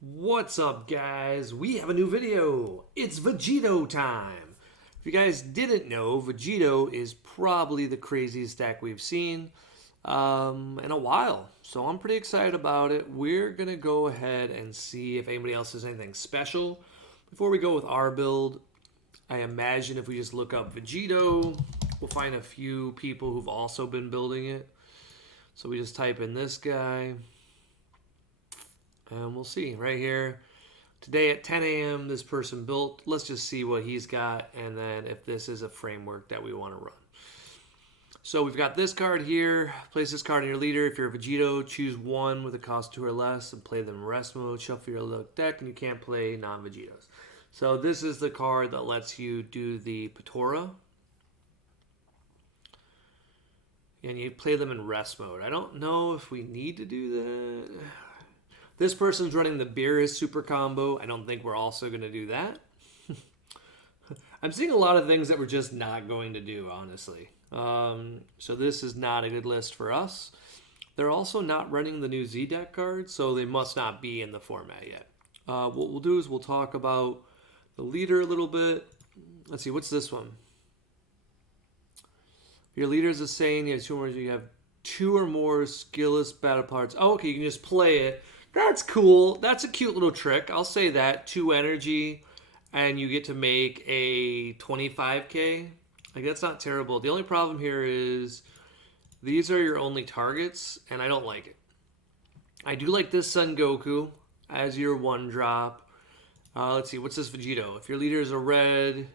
What's up, guys? We have a new video. It's Vegito time. If you guys didn't know, Vegito is probably the craziest deck we've seen in a while. So I'm pretty excited about it. We're going to go ahead and see if anybody else has anything special. Before we go with our build, I imagine if we just look up Vegito, we'll find a few people who've also been building it. So we just type in this guy. And we'll see right here. Today at 10 a.m. this person built. Let's just see what he's got and then if this is a framework that we want to run. So we've got this card here. Place this card in your leader. If you're a Vegito, choose one with a cost 2 or less and play them in rest mode. Shuffle your deck and you can't play non-Vegitos. So this is the card that lets you do the Patora. And you play them in rest mode. I don't know if we need to do that. This person's running the Beerus super combo. I don't think we're also going to do that. I'm seeing a lot of things that we're just not going to do, honestly. So this is not a good list for us. They're also not running the new Z deck cards, so they must not be in the format yet. What we'll do is we'll talk about the leader a little bit. Let's see, what's this one? Your leader is a saying you have 2 or more skillless battle parts. Oh, okay, you can just play it. That's cool. That's a cute little trick. I'll say that. 2 energy, and you get to make a 25k. Like, that's not terrible. The only problem here is these are your only targets, and I don't like it. I do like this Son Goku as your 1-drop. Let's see. What's this Vegito? If your leader is a red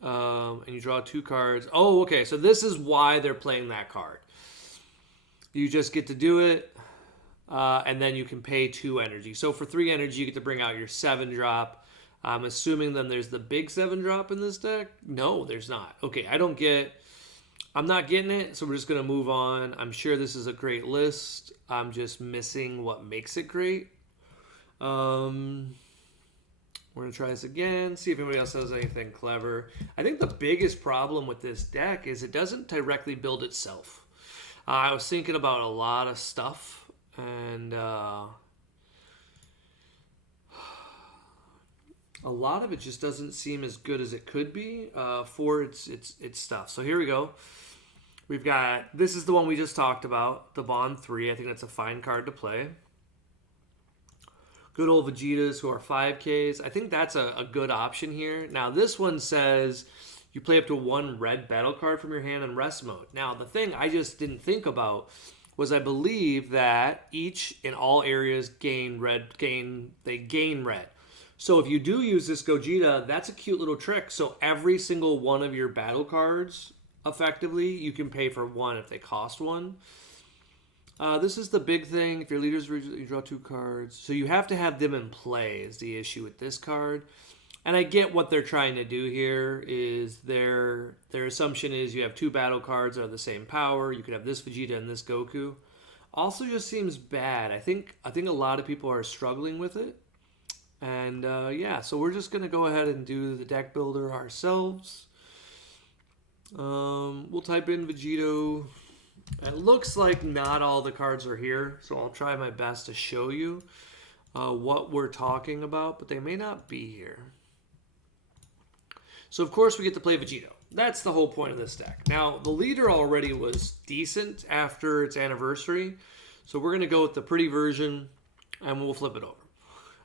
and you draw 2 cards. Oh, okay. So this is why they're playing that card. You just get to do it. And then you can pay 2 energy. So for 3 energy, you get to bring out your 7-drop. I'm assuming then there's the big 7-drop in this deck? No, there's not. Okay, I'm not getting it, so we're just going to move on. I'm sure this is a great list. I'm just missing what makes it great. We're going to try this again, see if anybody else has anything clever. I think the biggest problem with this deck is it doesn't directly build itself. I was thinking about a lot of stuff. And a lot of it just doesn't seem as good as it could be for its stuff. So here we go. We've got, this is the one we just talked about, the Bond 3. I think that's a fine card to play. Good old Vegetas who are 5Ks. I think that's a good option here. Now this one says you play up to 1 red battle card from your hand in rest mode. Now the thing I just didn't think about was I believe that each in all areas gain red. So if you do use this Gogeta, that's a cute little trick. So every single one of your battle cards, effectively, you can pay for 1 if they cost 1. This is the big thing. If your leaders, you draw 2 cards. So you have to have them in play is the issue with this card. And I get what they're trying to do here is their assumption is you have 2 battle cards that are the same power. You could have this Vegeta and this Goku. Also just seems bad. I think a lot of people are struggling with it. And yeah, so we're just going to go ahead and do the deck builder ourselves. We'll type in Vegito. It looks like not all the cards are here, so I'll try my best to show you what we're talking about, but they may not be here. So, of course, we get to play Vegito. That's the whole point of this deck. Now, the leader already was decent after its anniversary. So, we're going to go with the pretty version, and we'll flip it over.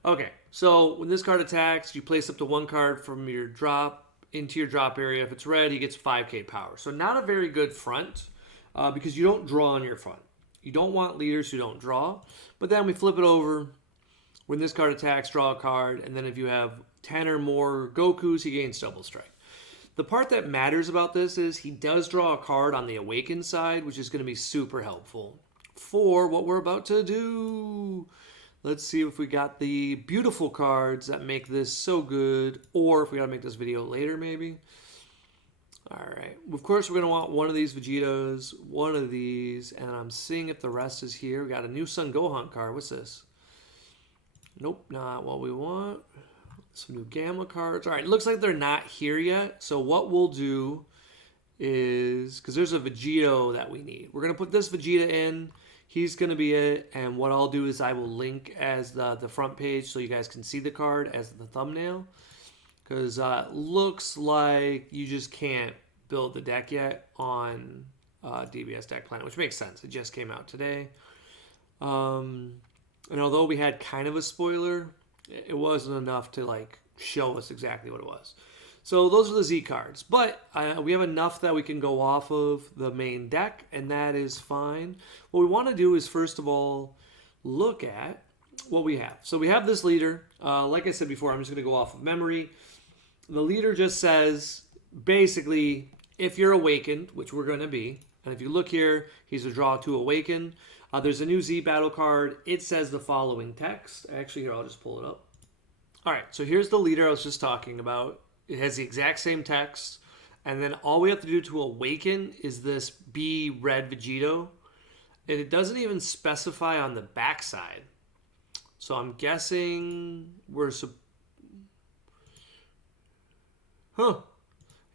Okay, so when this card attacks, you place up to 1 card from your drop into your drop area. If it's red, he gets 5k power. So, not a very good front because you don't draw on your front. You don't want leaders who don't draw. But then we flip it over. When this card attacks, draw a card, and then if you have 10 or more Gokus, he gains double strike. The part that matters about this is he does draw a card on the Awakened side, which is going to be super helpful for what we're about to do. Let's see if we got the beautiful cards that make this so good, or if we got to make this video later maybe. All right. Of course, we're going to want one of these Vegetos, one of these, and I'm seeing if the rest is here. We got a new Son Gohan card. What's this? Nope, not what we want. Some new Gamma cards. All right, it looks like they're not here yet. So what we'll do is, because there's a Vegito that we need. We're going to put this Vegeta in. He's going to be it, and what I'll do is I will link as the front page so you guys can see the card as the thumbnail, because looks like you just can't build the deck yet on DBS Deck Planet, which makes sense. It just came out today. And although we had kind of a spoiler, it wasn't enough to like show us exactly what it was. So those are the Z cards, but we have enough that we can go off of the main deck, and that is fine. What we want to do is first of all look at what we have. So we have this leader. Like I said before, I'm just going to go off of memory. The leader just says basically if you're awakened, which we're going to be, and if you look here, he's a draw to awaken. There's a new Z battle card. It says the following text. Actually, here, I'll just pull it up. All right, so here's the leader I was just talking about. It has the exact same text. And then all we have to do to awaken is this B red Vegito. And it doesn't even specify on the backside. So I'm guessing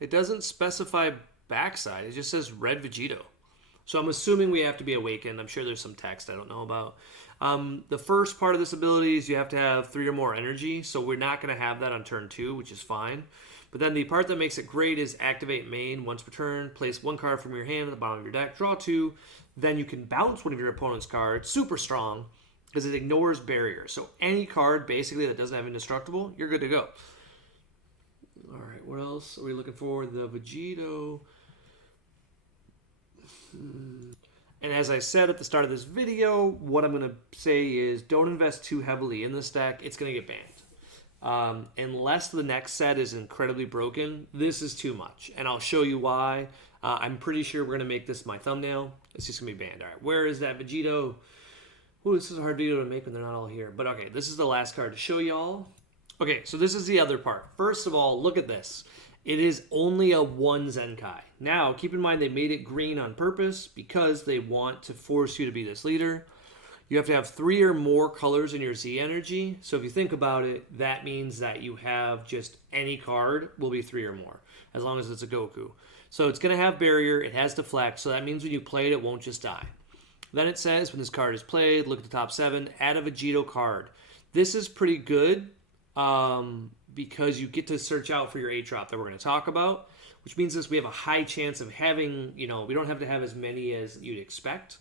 it doesn't specify backside. It just says red Vegito. So I'm assuming we have to be awakened. I'm sure there's some text I don't know about. The first part of this ability is you have to have 3 or more energy. So we're not going to have that on turn 2, which is fine. But then the part that makes it great is activate main once per turn. Place 1 card from your hand at the bottom of your deck. Draw 2. Then you can bounce one of your opponent's cards. Super strong because it ignores barriers. So any card basically that doesn't have indestructible, you're good to go. All right, what else are we looking for? The Vegito. And as I said at the start of this video, what I'm going to say is don't invest too heavily in this deck. It's going to get banned. Unless the next set is incredibly broken, this is too much. And I'll show you why. I'm pretty sure we're going to make this my thumbnail. It's just going to be banned. All right, where is that Vegito? Ooh, this is a hard video to make when they're not all here. But okay, this is the last card to show y'all. Okay, so this is the other part. First of all, look at this. It is only a 1 Zenkai. Now, keep in mind they made it green on purpose because they want to force you to be this leader. You have to have 3 or more colors in your Z energy. So if you think about it, that means that you have just any card will be 3 or more, as long as it's a Goku. So it's going to have barrier. It has deflect. So that means when you play it, it won't just die. Then it says when this card is played, look at the top 7, add a Vegito card. This is pretty good. Because you get to search out for your 8-drop that we're going to talk about, which means this we have a high chance of having, we don't have to have as many as you'd expect.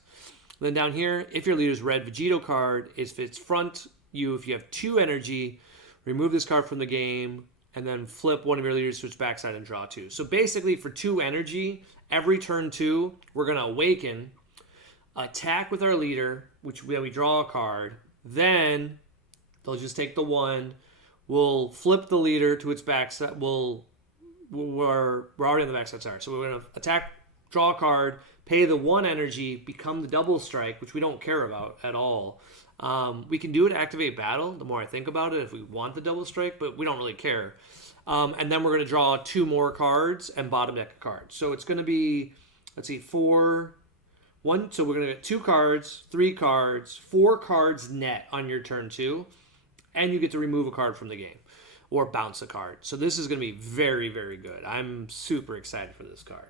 Then down here, if your leader's red Vegito card, if it's front you, if you have 2 energy, remove this card from the game, and then flip one of your leaders to its backside and draw 2. So basically for 2 energy, every turn 2, we're going to awaken, attack with our leader, which we draw a card, then they'll just take the 1. We'll flip the leader to its backside. We're already on the backside, sorry. So we're going to attack, draw a card, pay the 1 energy, become the double strike, which we don't care about at all. We can do it activate battle, the more I think about it, if we want the double strike, but we don't really care. And then we're going to draw 2 more cards and bottom deck a card. So it's going to be, let's see, 4, 1. So we're going to get 2 cards, 3 cards, 4 cards net on your turn 2. And you get to remove a card from the game or bounce a card. So this is going to be very, very good. I'm super excited for this card.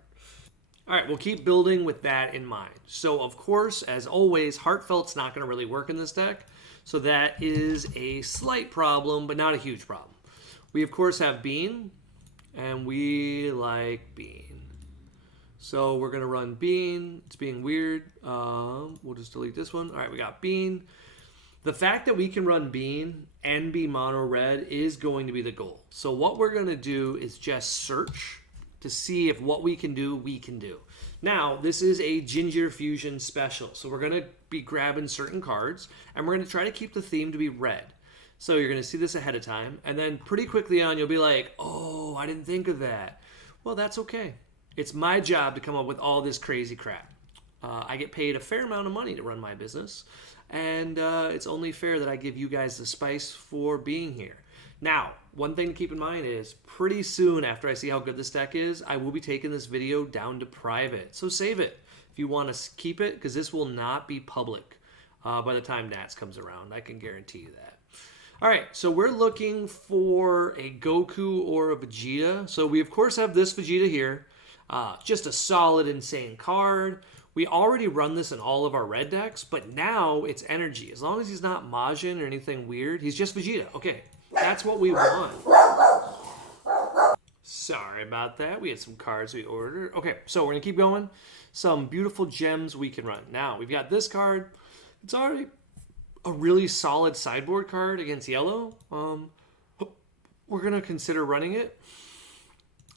All right, we'll keep building with that in mind. So, of course, as always, Heartfelt's not going to really work in this deck. So that is a slight problem, but not a huge problem. We, of course, have Bean, and we like Bean. So we're going to run Bean. It's being weird. We'll just delete this one. All right, we got Bean. The fact that we can run Bean and be mono red is going to be the goal. So what we're going to do is just search to see if what we can do, we can do. Now, this is a Ginger Fusion special. So we're going to be grabbing certain cards, and we're going to try to keep the theme to be red. So you're going to see this ahead of time, and then pretty quickly on, you'll be like, oh, I didn't think of that. Well, that's okay. It's my job to come up with all this crazy crap. I get paid a fair amount of money to run my business. And it's only fair that I give you guys the spice for being here. Now, one thing to keep in mind is pretty soon after I see how good this deck is, I will be taking this video down to private. So save it if you want to keep it, because this will not be public by the time Nats comes around. I can guarantee you that. All right, so we're looking for a Goku or a Vegeta. So we, of course, have this Vegeta here. Just a solid, insane card. We already run this in all of our red decks, but now it's energy. As long as he's not Majin or anything weird, he's just Vegeta. Okay, that's what we want. Sorry about that. We had some cards we ordered. Okay, so we're going to keep going. Some beautiful gems we can run. Now, we've got this card. It's already a really solid sideboard card against yellow. We're going to consider running it.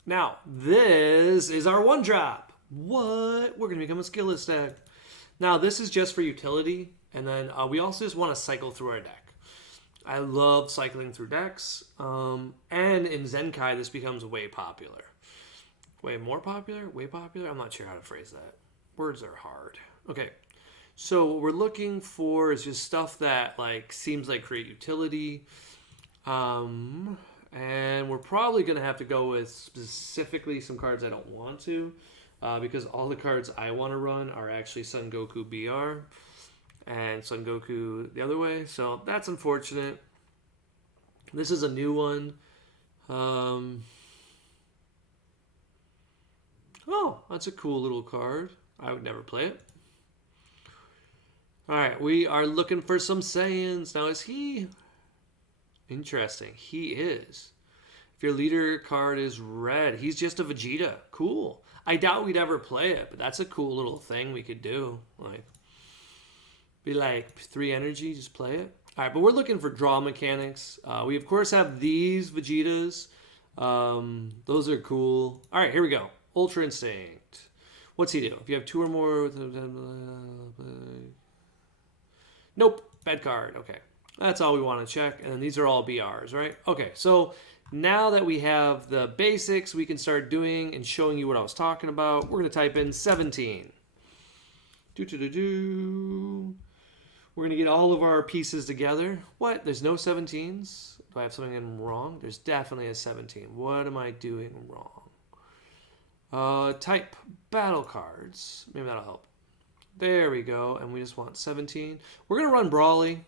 Now, this is our one drop. What? We're going to become a skillless deck. Now, this is just for utility. And then we also just want to cycle through our deck. I love cycling through decks. And in Zenkai, this becomes way popular. Way more popular? Way popular? I'm not sure how to phrase that. Words are hard. Okay. So what we're looking for is just stuff that like seems like great utility. And we're probably going to have to go with specifically some cards I don't want to. Because all the cards I want to run are actually Son Goku BR. And Son Goku the other way. So that's unfortunate. This is a new one. Oh, that's a cool little card. I would never play it. Alright, we are looking for some Saiyans. Now, is he... Interesting. He is. If your leader card is red, he's just a Vegeta. Cool. I doubt we'd ever play it, but that's a cool little thing we could do. Like... Be like 3 energy, just play it. All right, but we're looking for draw mechanics. We, of course, have these Vegetas. Those are cool. All right, here we go. Ultra Instinct. What's he do? If you have 2 or more... Nope, bad card. Okay, that's all we want to check. And then these are all BRs, right? Okay, so now that we have the basics, we can start doing and showing you what I was talking about. We're going to type in 17. We're going to get all of our pieces together. What? There's no 17s? Do I have something wrong? There's definitely a 17. What am I doing wrong? Type battle cards. Maybe that'll help. There we go. And we just want 17. We're going to run Brawly.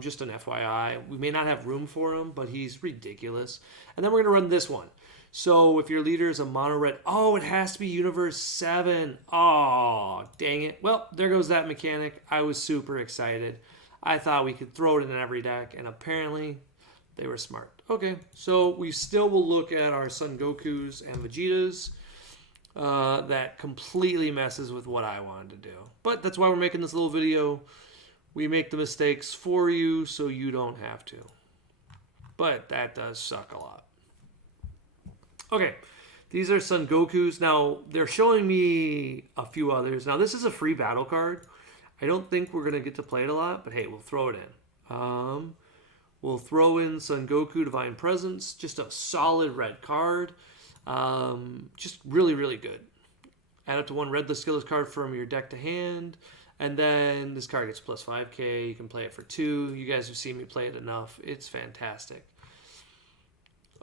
Just an FYI. We may not have room for him, but he's ridiculous. And then we're going to run this one. So if your leader is a mono red, oh, it has to be Universe 7. Oh, dang it. Well, there goes that mechanic. I was super excited. I thought we could throw it in every deck, and apparently they were smart. Okay, so we still will look at our Son Gokus and Vegetas. That completely messes with what I wanted to do. But that's why we're making this little video. We make the mistakes for you so you don't have to. But that does suck a lot. Okay, these are Son Gokus. Now, they're showing me a few others. Now, this is a free battle card. I don't think we're going to get to play it a lot, but hey, we'll throw it in. We'll throw in Son Goku Divine Presence. Just a solid red card. Just really, really good. Add up to 1 red the skillless card from your deck to hand. And then this card gets plus 5k. You can play it for 2. You guys have seen me play it enough. It's fantastic.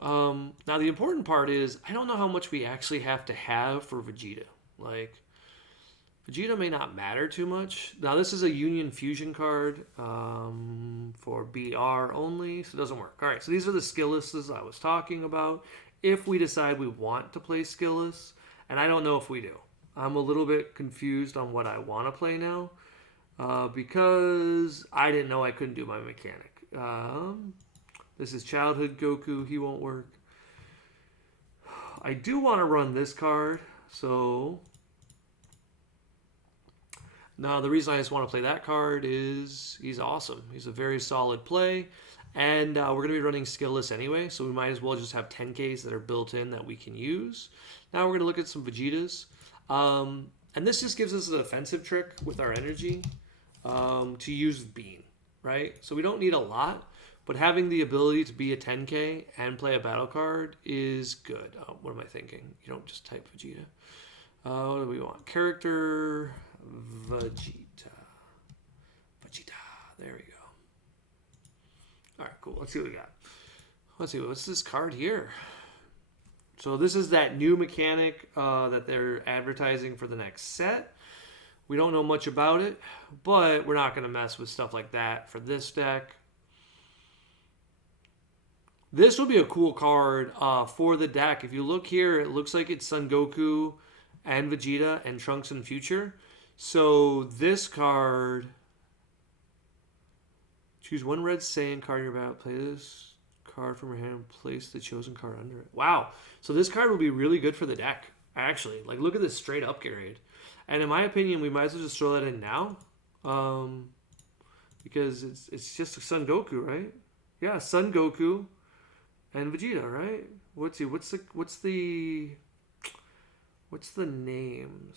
Now, the important part is, I don't know how much we actually have to have for Vegeta. Like, Vegeta may not matter too much. Now, this is a Union Fusion card for BR only, so it doesn't work. All right, so these are the skilllesses I was talking about. If we decide we want to play skillless, and I don't know if we do. I'm a little bit confused on what I want to play now because I didn't know I couldn't do my mechanic. This is Childhood Goku. He won't work. I do want to run this card. So now the reason I just want to play that card is he's awesome. He's a very solid play. And we're going to be running skillless anyway. So we might as well just have 10Ks that are built in that we can use. Now we're going to look at some Vegetas. And this just gives us a defensive trick with our energy to use Bean. Right? So we don't need a lot. But having the ability to be a 10K and play a battle card is good. What am I thinking? You don't just type Vegeta. What do we want? Character Vegeta. Vegeta. There we go. All right, cool. Let's see what we got. Let's see. What's this card here? So this is that new mechanic that they're advertising for the next set. We don't know much about it, but we're not going to mess with stuff like that for this deck. This will be a cool card for the deck. If you look here, it looks like it's Son Goku and Vegeta and Trunks in Future. So this card, choose one red Saiyan card in your battle. Play this card from your hand. Place the chosen card under it. Wow. So this card will be really good for the deck. Actually, like look at this straight upgrade. And in my opinion, we might as well just throw that in now, because it's just a Son Goku, right? Yeah, Son Goku and Vegeta, right? What's the names?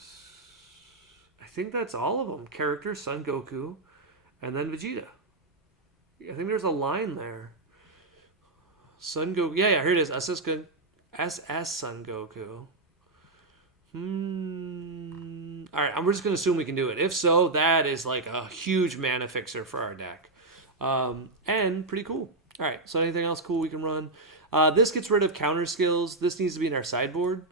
I think that's all of them. Character Son Goku, and then Vegeta. I think there's a line there. Son Goku. Yeah, here it is. SS Son Goku. All right, we're just gonna assume we can do it. If so, that is like a huge mana fixer for our deck, and pretty cool. All right, so anything else cool we can run? This gets rid of counter skills. This needs to be in our sideboard.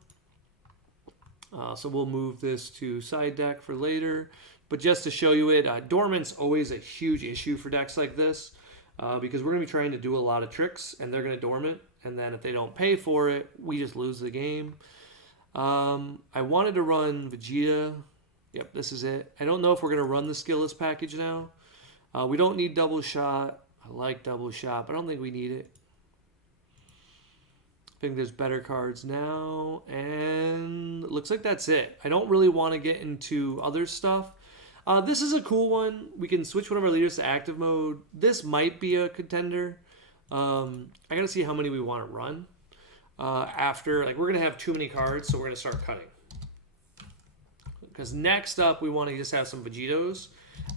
So we'll move this to side deck for later. But just to show you it, Dormant's always a huge issue for decks like this, because we're going to be trying to do a lot of tricks, and they're going to Dormant. And then if they don't pay for it, we just lose the game. I wanted to run Vegeta. Yep, this is it. I don't know if we're going to run the skillless package now. We don't need double shot. I like double shot, but I don't think we need it. I think there's better cards now, and it looks like that's it. I don't really want to get into other stuff. This is a cool one. We can switch one of our leaders to active mode. This might be a contender. I got to see how many we want to run. We're going to have too many cards, so we're going to start cutting. Because next up, we want to just have some Vegitos.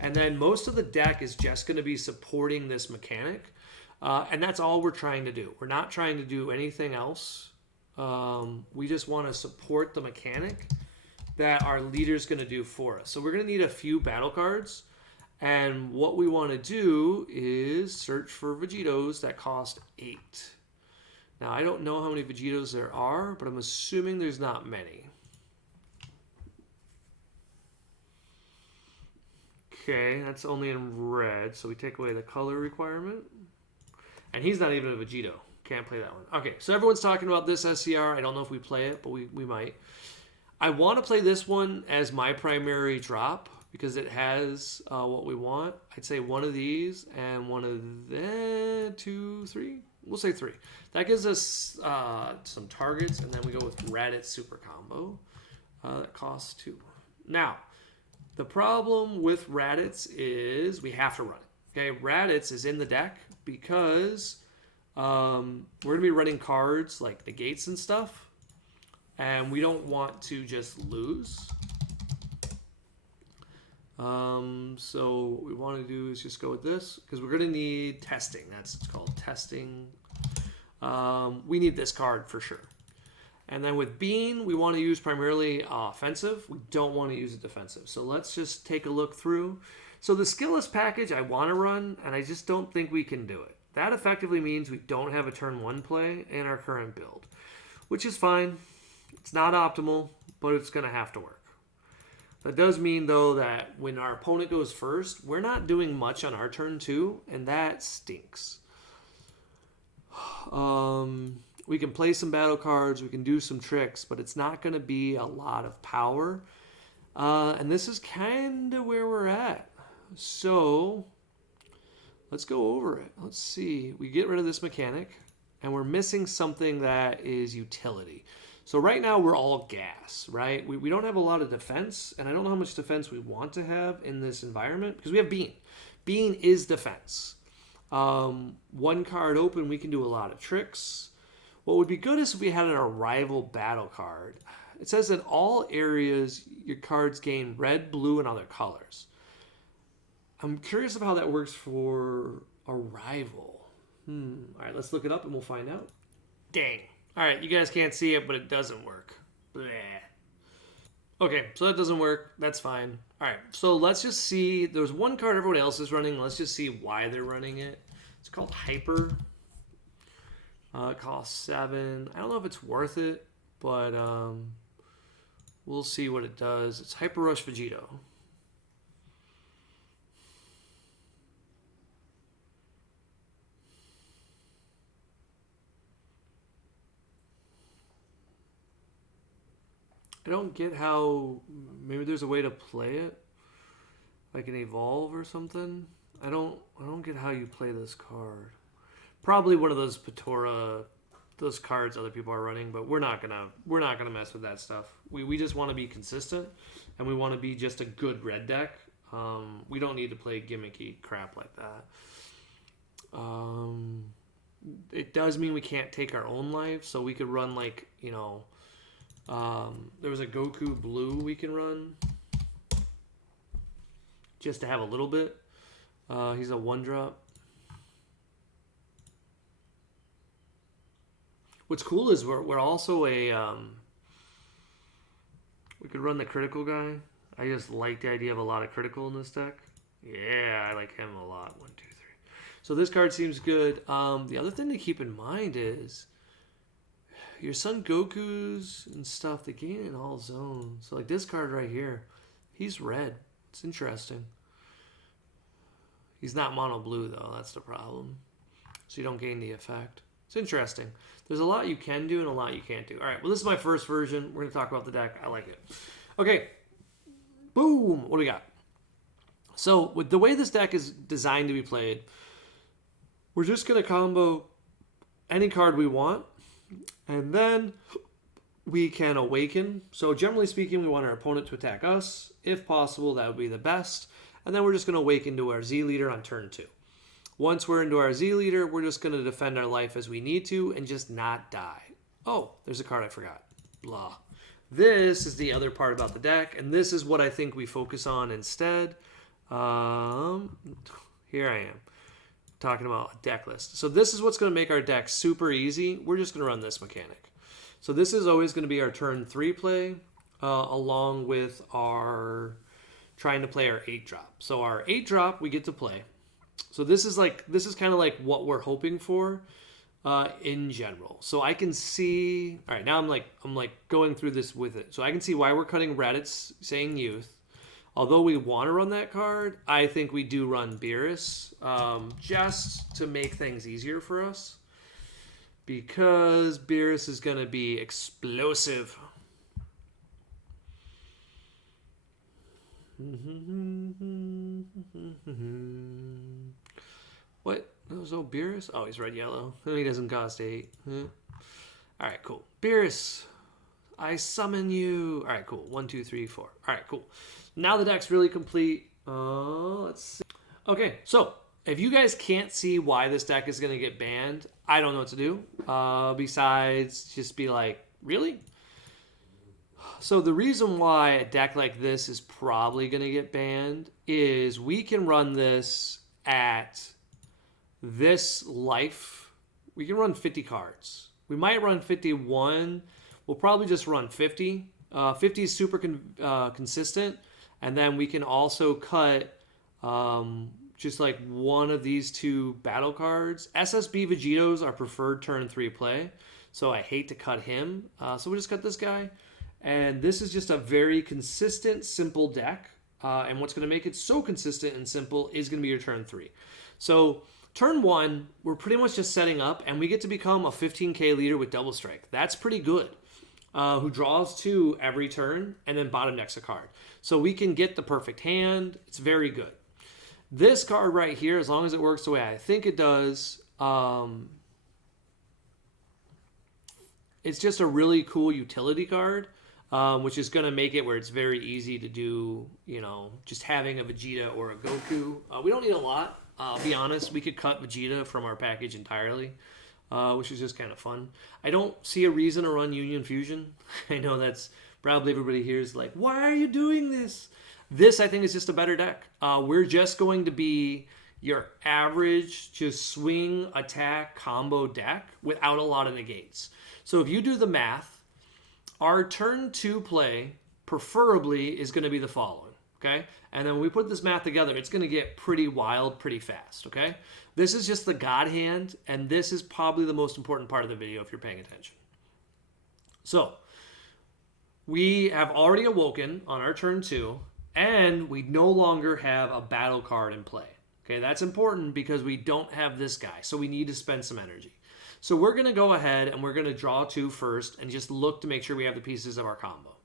And then most of the deck is just going to be supporting this mechanic. And that's all we're trying to do. We're not trying to do anything else. We just want to support the mechanic that our leader's going to do for us. So we're going to need a few battle cards. And what we want to do is search for Vegitos that cost 8. Now, I don't know how many Vegitos there are, but I'm assuming there's not many. Okay, that's only in red, so we take away the color requirement. And he's not even a Vegito. Can't play that one. Okay, so everyone's talking about this SCR. I don't know if we play it, but we might. I want to play this one as my primary drop because it has what we want. I'd say one of these and one of the 2, 3. We'll say 3. That gives us some targets, and then we go with Raditz Super Combo. That costs 2. Now, the problem with Raditz is we have to run it. Okay, Raditz is in the deck because we're going to be running cards like negates and stuff, and we don't want to just lose. So what we want to do is just go with this because we're going to need testing. That's it's called testing. We need this card for sure. And then with Bean, we want to use primarily offensive. We don't want to use it defensive. So let's just take a look through. So the skillless package I want to run, and I just don't think we can do it. That effectively means we don't have a turn 1 play in our current build, which is fine. It's not optimal, but it's going to have to work. That does mean, though, that when our opponent goes first, we're not doing much on our turn 2, and that stinks. We can play some battle cards, we can do some tricks, but it's not going to be a lot of power. And this is kind of where we're at. So let's go over it. Let's see. We get rid of this mechanic, and we're missing something that is utility. So right now we're all gas, right? We don't have a lot of defense, and I don't know how much defense we want to have in this environment because we have Bean. Bean is defense. 1 card open, we can do a lot of tricks. What would be good is if we had an arrival battle card. It says in all areas, your cards gain red, blue, and other colors. I'm curious of how that works for arrival. All right, let's look it up and we'll find out. Dang. All right, you guys can't see it, but it doesn't work. Bleh. Okay, so that doesn't work. That's fine. All right, so let's just see. There's 1 card everyone else is running. Let's just see why they're running it. It's called Hyper. It costs 7. I don't know if it's worth it, but we'll see what it does. It's Hyper Rush Vegito. I don't get how. Maybe there's a way to play it, like an evolve or something. I don't get how you play this card. Probably one of those Patora, those cards other people are running, but we're not gonna mess with that stuff. We just want to be consistent, and we want to be just a good red deck. We don't need to play gimmicky crap like that. It does mean we can't take our own life, so we could run like, you know, there was a Goku blue we can run just to have a little bit. He's a 1-drop. What's cool is we're also a we could run the critical guy. I just like the idea of a lot of critical in this deck. Yeah, I like him a lot. 1, 2, 3. So this card seems good. The other thing to keep in mind is your Son Gokus and stuff, they gain in all zones. So like this card right here, he's red. It's interesting. He's not mono blue though, that's the problem. So you don't gain the effect. It's interesting. There's a lot you can do and a lot you can't do. All right, well, this is my first version. We're going to talk about the deck. I like it. Okay. Boom. What do we got? So with the way this deck is designed to be played, we're just going to combo any card we want, and then we can awaken. So generally speaking, we want our opponent to attack us. If possible, that would be the best. And then we're just going to awaken to our Z leader on turn 2. Once we're into our Z leader, we're just going to defend our life as we need to and just not die. Oh, there's a card I forgot. Blah. This is the other part about the deck, and this is what I think we focus on instead. Here I am, talking about a deck list. So this is what's going to make our deck super easy. We're just going to run this mechanic. So this is always going to be our turn 3 play, along with our trying to play our 8-drop. So our 8-drop we get to play. So this is kind of like what we're hoping for in general. So I can see, all right, now I'm like going through this with it. So I can see why we're cutting red. It's saying youth. Although we want to run that card, I think we do run Beerus just to make things easier for us, because Beerus is going to be explosive. What? There's no Beerus? Oh, he's red-yellow. He doesn't cost 8. Alright, cool. Beerus, I summon you. Alright, cool. 1, 2, 3, 4. Alright, cool. Now the deck's really complete. Let's see. Okay, so if you guys can't see why this deck is going to get banned, I don't know what to do. Besides just be like, really? So the reason why a deck like this is probably going to get banned is we can run this at this life. We can run 50 cards. We might run 51. We'll probably just run 50. 50 is super consistent. And then we can also cut just like one of these 2 battle cards. SSB Vegitos are preferred turn 3 play, so I hate to cut him. So we'll just cut this guy. And this is just a very consistent, simple deck. And what's going to make it so consistent and simple is going to be your turn 3. So turn 1, we're pretty much just setting up, and we get to become a 15k leader with double strike. That's pretty good. Who draws 2 every turn, and then bottom decks a card. So we can get the perfect hand. It's very good. This card right here, as long as it works the way I think it does, it's just a really cool utility card. Which is going to make it where it's very easy to do, you know, just having a Vegeta or a Goku. We don't need a lot. I'll be honest, we could cut Vegeta from our package entirely, which is just kind of fun. I don't see a reason to run Union Fusion. I know that's probably everybody here is like, why are you doing this? This, I think, is just a better deck. We're just going to be your average, just swing, attack, combo deck without a lot of negates. So if you do the math, our turn 2 play, preferably, is going to be the following, okay? And then when we put this math together, it's going to get pretty wild pretty fast, okay? This is just the God hand, and this is probably the most important part of the video if you're paying attention. So, we have already awoken on our turn 2, and we no longer have a battle card in play. Okay, that's important because we don't have this guy, so we need to spend some energy. So we're going to go ahead and we're going to draw 2 first and just look to make sure we have the pieces of our combo.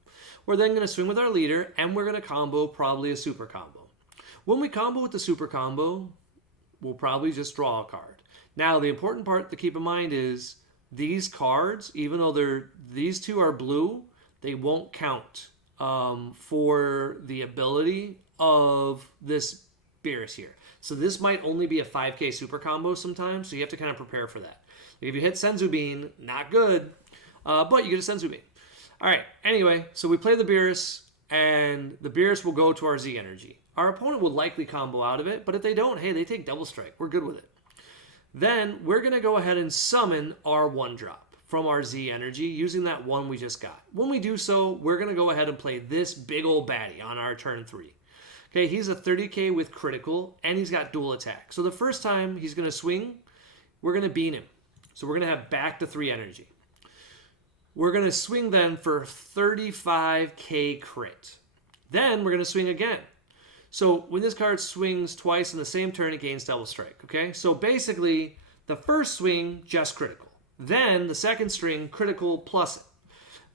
We're then going to swing with our leader, and we're going to combo probably a super combo. When we combo with the super combo, we'll probably just draw a card. Now, the important part to keep in mind is these cards, even though these two are blue, they won't count for the ability of this Beerus here. So this might only be a 5k super combo sometimes, so you have to kind of prepare for that. If you hit Senzu Bean, not good, but you get a Senzu Bean. All right, anyway, so we play the Beerus, and the Beerus will go to our Z energy. Our opponent will likely combo out of it, but if they don't, hey, they take double strike. We're good with it. Then we're going to go ahead and summon our 1-drop from our Z energy using that one we just got. When we do so, we're going to go ahead and play this big old baddie on our turn 3. Okay, he's a 30k with critical, and he's got dual attack. So the first time he's going to swing, we're going to bean him. So we're going to have back to 3 energy. We're going to swing then for 35k crit. Then we're going to swing again. So when this card swings twice in the same turn, it gains double strike, okay? So basically, the first swing, just critical. Then the second string, critical plus it.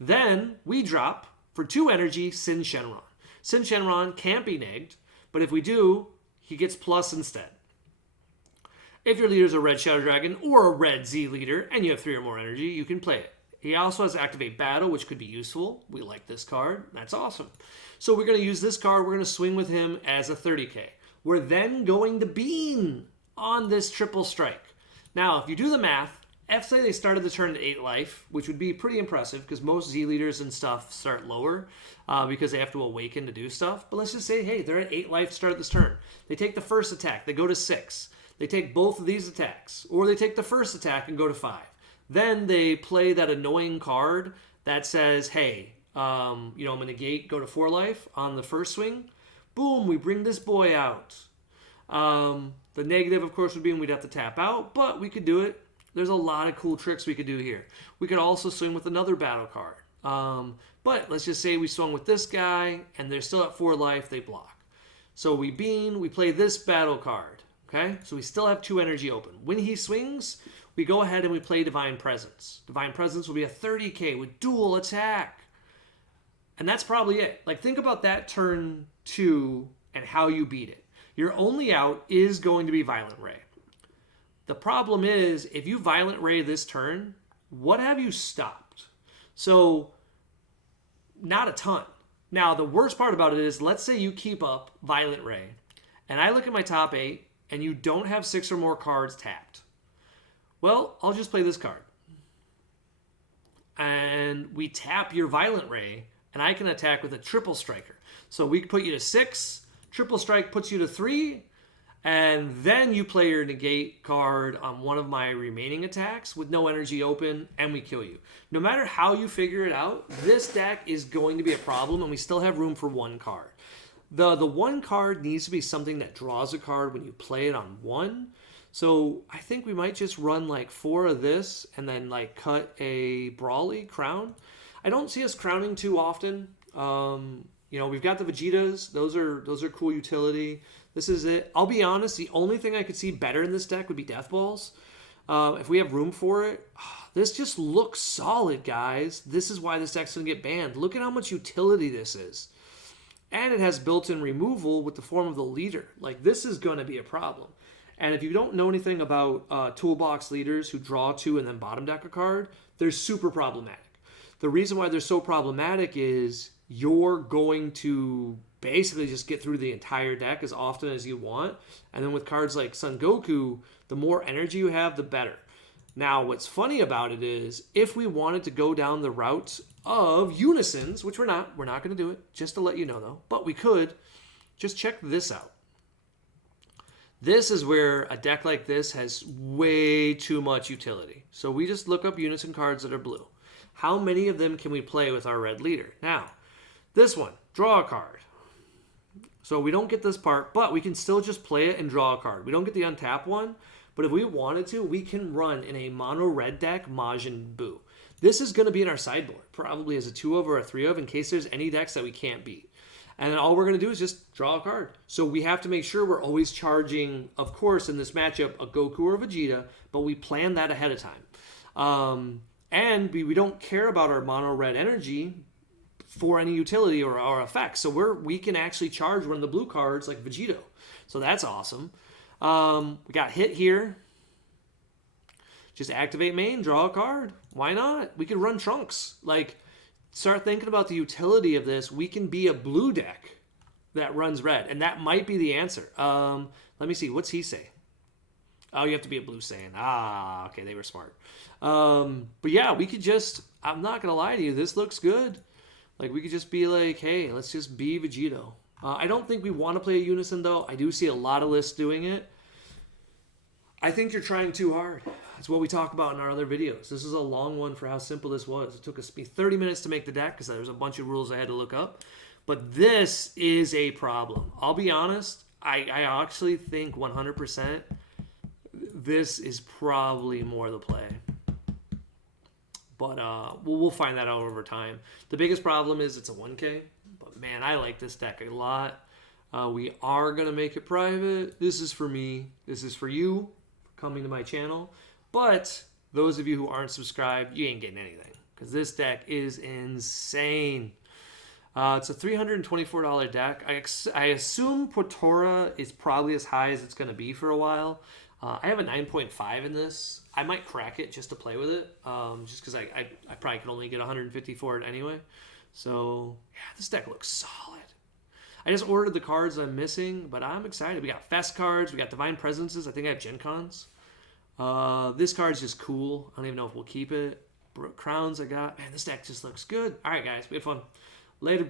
Then we drop for 2 energy, Sin Shenron. Sin Shenron can't be negged, but if we do, he gets plus instead. If your leader's a red Shadow Dragon or a red Z leader, and you have 3 or more energy, you can play it. He also has Activate Battle, which could be useful. We like this card. That's awesome. So we're going to use this card. We're going to swing with him as a 30k. We're then going to bean on this triple strike. Now, if you do the math, say they started the turn at 8 life, which would be pretty impressive because most Z leaders and stuff start lower because they have to awaken to do stuff. But let's just say, hey, they're at 8 life to start this turn. They take the first attack. They go to 6. They take both of these attacks. Or they take the first attack and go to 5. Then they play that annoying card that says, hey, I'm going to negate, go to 4 life on the first swing. Boom, we bring this boy out. The negative, of course, would be we'd have to tap out, but we could do it. There's a lot of cool tricks we could do here. We could also swing with another battle card. But let's just say we swung with this guy, and they're still at 4 life, they block. So we bean, we play this battle card. Okay, so we still have 2 energy open. When he swings, we go ahead and we play Divine Presence. Divine Presence will be a 30k with dual attack. And that's probably it. Like, think about that turn 2 and how you beat it. Your only out is going to be Violent Ray. The problem is, if you Violent Ray this turn, what have you stopped? So, not a ton. Now, the worst part about it is, let's say you keep up Violent Ray, and I look at my top 8, and you don't have 6 or more cards tapped. Well, I'll just play this card. And we tap your Violent Ray, and I can attack with a triple striker. So we put you to 6, triple strike puts you to 3, and then you play your negate card on one of my remaining attacks with no energy open, and we kill you. No matter how you figure it out, this deck is going to be a problem, and we still have room for 1 card. The 1 card needs to be something that draws a card when you play it on 1. So I think we might just run like 4 of this and then like cut a Brawly crown. I don't see us crowning too often. We've got the Vegitas. Those are cool utility. This is it. I'll be honest, the only thing I could see better in this deck would be Death Balls. If we have room for it. This just looks solid, guys. This is why this deck's going to get banned. Look at how much utility this is. And it has built-in removal with the form of the leader. Like, this is going to be a problem. And if you don't know anything about toolbox leaders who draw 2 and then bottom deck a card, they're super problematic. The reason why they're so problematic is you're going to basically just get through the entire deck as often as you want. And then with cards like Son Goku, the more energy you have, the better. Now, what's funny about it is, if we wanted to go down the route of unisons, which we're not going to do it, just to let you know though, but we could, just check this out. This is where a deck like this has way too much utility. So we just look up unison cards that are blue. How many of them can we play with our red leader? Now, this one, draw a card. So we don't get this part, but we can still just play it and draw a card. We don't get the untap one, but if we wanted to, we can run in a mono red deck Majin Buu. This is going to be in our sideboard, probably as a 2 of or a 3 of in case there's any decks that we can't beat. And then all we're going to do is just draw a card. So we have to make sure we're always charging, of course, in this matchup, a Goku or a Vegeta, but we plan that ahead of time. And we don't care about our mono red energy for any utility or effects. So we can actually charge one of the blue cards like Vegito. So that's awesome. We got hit here. Just activate main, draw a card. Why not? We could run Trunks. Like, start thinking about the utility of this. We can be a blue deck that runs red, and that might be the answer. Let me see. What's he say? Oh, you have to be a blue Saiyan. Ah, okay, they were smart. But yeah, we could just, I'm not going to lie to you, this looks good. Like, we could just be like, hey, let's just be Vegito. I don't think we want to play a Unison, though. I do see a lot of lists doing it. I think you're trying too hard. That's what we talk about in our other videos. This is a long one for how simple this was. It took us 30 minutes to make the deck because there was a bunch of rules I had to look up. But this is a problem. I'll be honest. I actually think 100% this is probably more the play. But we'll find that out over time. The biggest problem is it's a 1K. But man, I like this deck a lot. We are going to make it private. This is for me. This is for you coming to my channel. But those of you who aren't subscribed, you ain't getting anything. Because this deck is insane. It's a $324 deck. I assume Portora is probably as high as it's going to be for a while. I have a 9.5 in this. I might crack it just to play with it. Just because I probably could only get 150 for it anyway. So, yeah, this deck looks solid. I just ordered the cards I'm missing, but I'm excited. We got Fest cards. We got Divine Presences. I think I have Gen Cons. This card's just cool. I don't even know if we'll keep it. Crowns I got. Man, this deck just looks good. All right, guys. We had fun. Later.